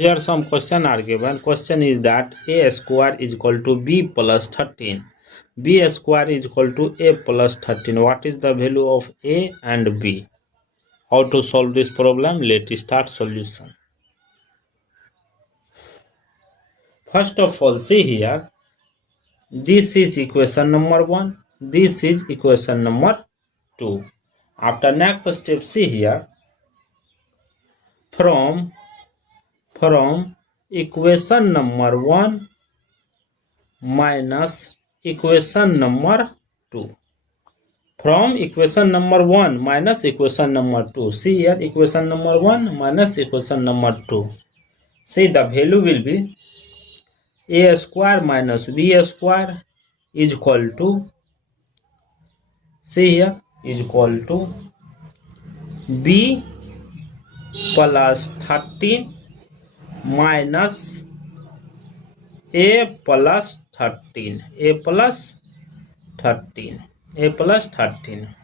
Here some question are given. Question is that a square is equal to b plus 13. B square is equal to a plus 13. What is the value of a and b? How to solve this problem? Let's start solution. First of all, see here. This is equation number 1. This is equation number 2. After next step, see here. From equation number 1 minus equation number 2. From equation number 1 minus equation number 2. See here, equation number 1 minus equation number 2. See, the value will be a square minus b square is equal to, see here, is equal to b plus 13 minus a plus 13. A plus 13. A plus 13.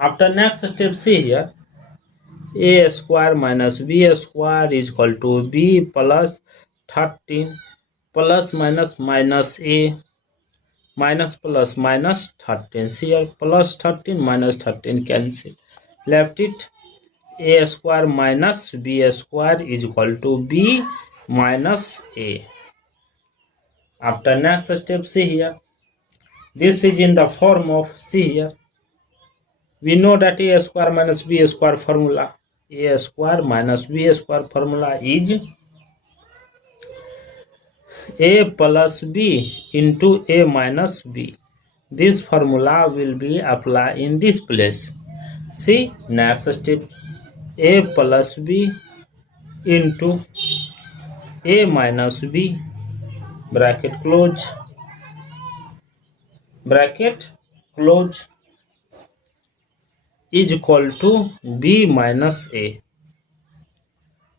After next step, see here, a square minus b square is equal to b plus 13 plus minus minus a minus plus minus 13. See here, plus 13 minus 13 cancel. Left it, a square minus b square is equal to b minus a. After next step, see here, this is in the form of, see here, we know that a square minus b square formula. A square minus b square formula is a plus b into a minus b. This formula will be applied in this place. See, next step, a plus b into a minus b, bracket close, is equal to b minus a.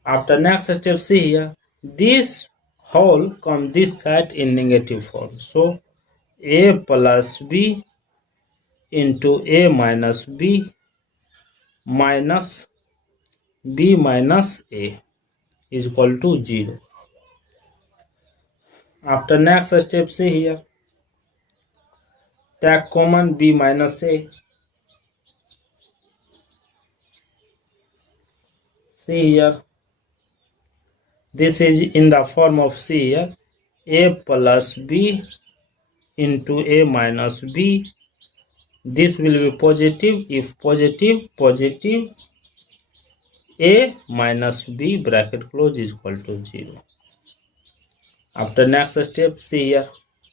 After next step, see here, this whole come this side in negative form. So a plus b into a minus b minus b minus a is equal to 0. After next step, see here, take common b minus a. See here, this is in the form of, see here, a plus b into a minus b. This will be positive. If positive, a minus b, bracket close, is equal to 0. After next step, see here,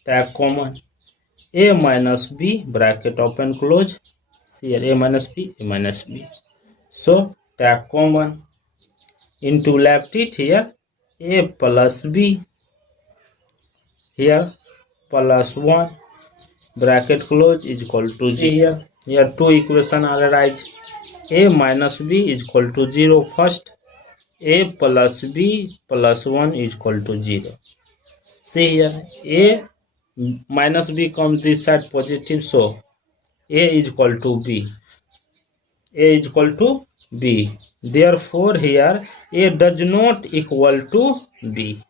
take common a minus b, bracket open close. See here, a minus b, a minus b. So take common into left it here, a plus b, here plus 1, bracket close, is equal to 0. Here two equation are arise. A minus b is equal to 0 first. A plus b plus 1 is equal to 0. See here, a minus b comes this side positive, so a is equal to b. A is equal to b. Therefore, here a does not equal to b.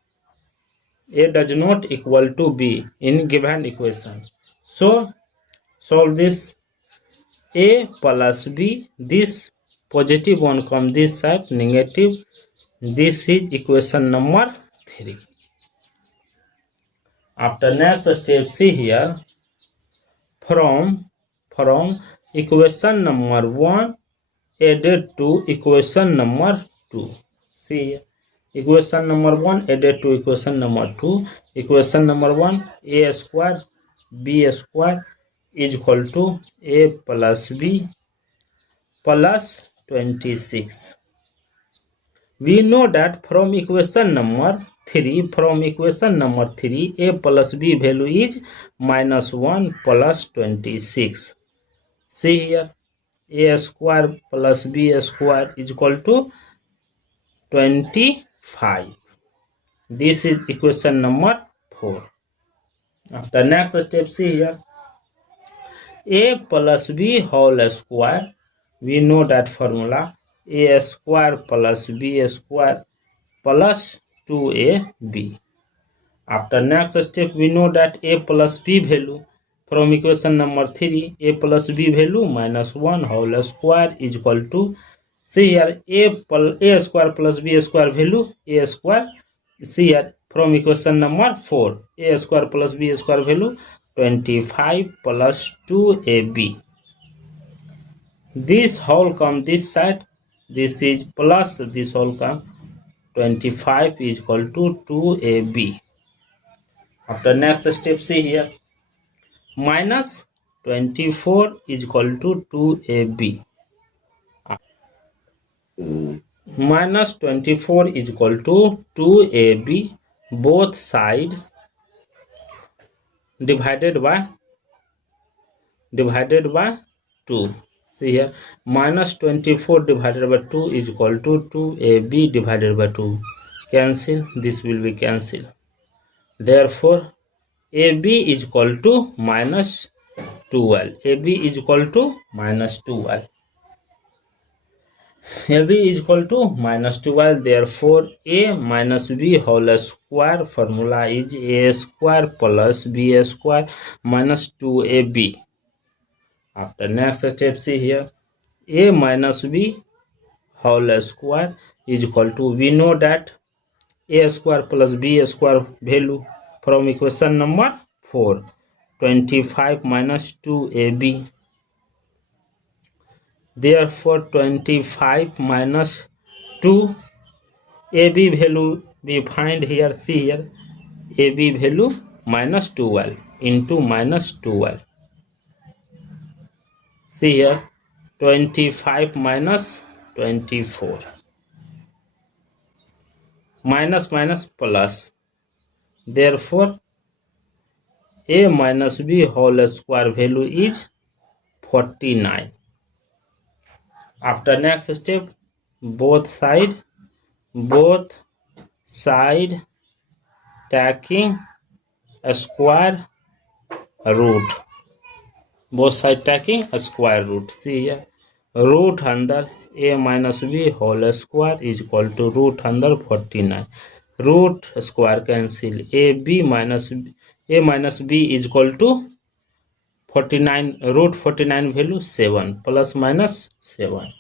A does not equal to b in given equation. So solve this. A plus b, this positive one come this side, negative. This is equation number 3. After next step, see here, from equation number 1 added to equation number 2. See here, equation number 1 added to equation number 2. Equation number 1, a square b square is equal to a plus b plus 26. We know that from equation number 3, a plus b value is minus 1 plus 26. See here, a square plus b square is equal to 25. This is equation number 4. After next step, see here, a plus b whole square. We know that formula, a square plus b square plus 2ab. After next step, we know that a plus b value from equation number 3, a plus b value minus 1 whole square is equal to, see here, a square plus b square value a square. See here from equation number 4, a square plus b square value 25 plus 2ab. This whole come this side, this is plus, this whole come 25 is equal to 2ab. After next step, see here, minus 24 is equal to 2ab. Minus 24 is equal to 2ab, both side divided by 2. See here, minus 24 divided by 2 is equal to 2ab divided by 2. Cancel, this will be cancelled. Therefore, AB is equal to minus 12. AB is equal to minus 12. AB is equal to minus 12. Therefore, A minus B whole square formula is A square plus B square minus 2AB. After next step, see here, A minus B whole square is equal to, we know that A square plus B square value from equation number 4, 25 minus 2ab. Therefore, 25 minus 2 ab value we find here. See here, ab value minus 12 into minus 12. See here, 25 minus 24. Minus minus plus. Therefore, A minus B whole square value is 49. After next step, both side taking a square root. Both side taking a square root. See here, root under A minus B whole square is equal to root under 49. Root square cancel. A minus B is equal to 49, root 49 value 7 plus minus 7.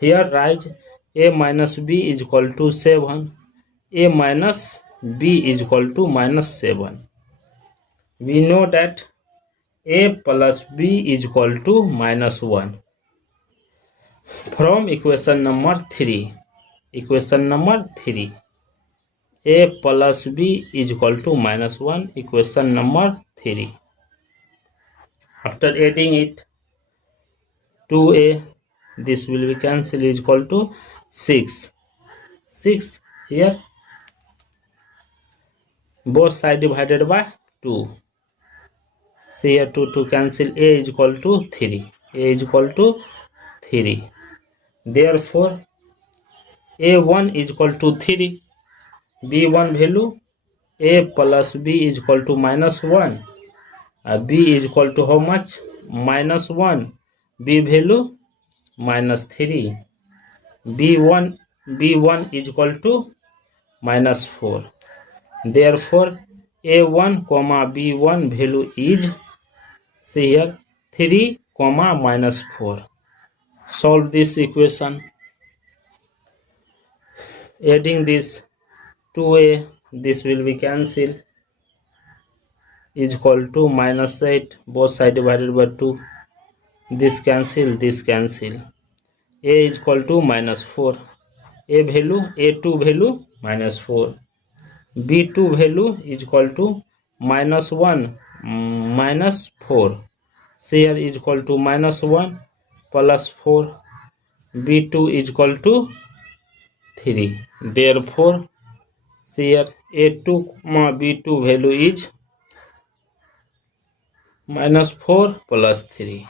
Here write A minus B is equal to 7. A minus B is equal to minus 7. We know that A plus B is equal to minus 1. From equation number 3. Equation number 3. A plus B is equal to minus 1. Equation number 3. After adding it, 2a, this will be cancelled, is equal to 6. 6 here, both side divided by 2. See here, 2 cancel, a is equal to 3. A is equal to 3. Therefore, a1 is equal to 3. b1 value, a plus b is equal to minus 1. B is equal to how much? Minus 1. B value minus 3. B1 is equal to minus 4. Therefore, A1 comma B1 value is, see here, 3 comma minus 4. Solve this equation. Adding this 2a, this will be cancelled, is equal to minus 8, both side divided by 2. This cancel, this cancel. A is equal to minus 4. A value, A2 value minus 4. B2 value is equal to minus 1 minus 4. See here is equal to minus 1 plus 4. B2 is equal to 3. Therefore, see here A2 B2 value is minus 4 plus 3.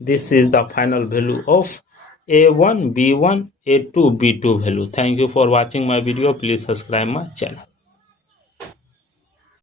This is the final value of A1, B1, A2, B2 value. Thank you for watching my video. Please subscribe my channel.